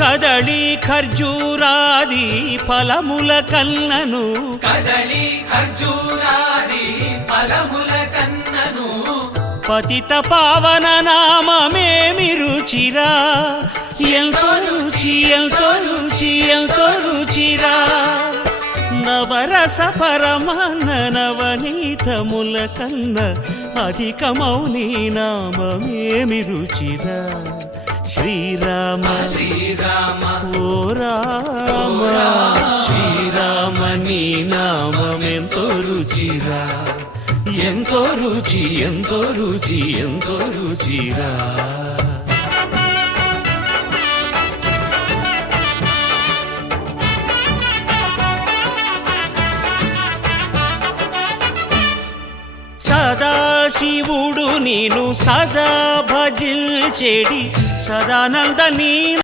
కదళి ఖర్జూరాది ఫలముల కన్నను కదళి ఖర్జూరాది ఫలముల కన్నను పతిత పావన నామమేమి రుచిరా ఎంతో రుచి ఎంతో రుచి ఎంతో రుచిరా నవరస పరమాన్న నవనీతముల కన్న అధికమౌని నామమేమి రుచిరా శ్రీరామ శ్రీరామ ఓ రామ శ్రీరామ నీ నామమెంతో రుచిరా ఎంతో రుచి ఎంతో రుచి ఎంతో రుచిరా సదాశివుడు నేను సదా భజిల్చెడి సదానంద నీ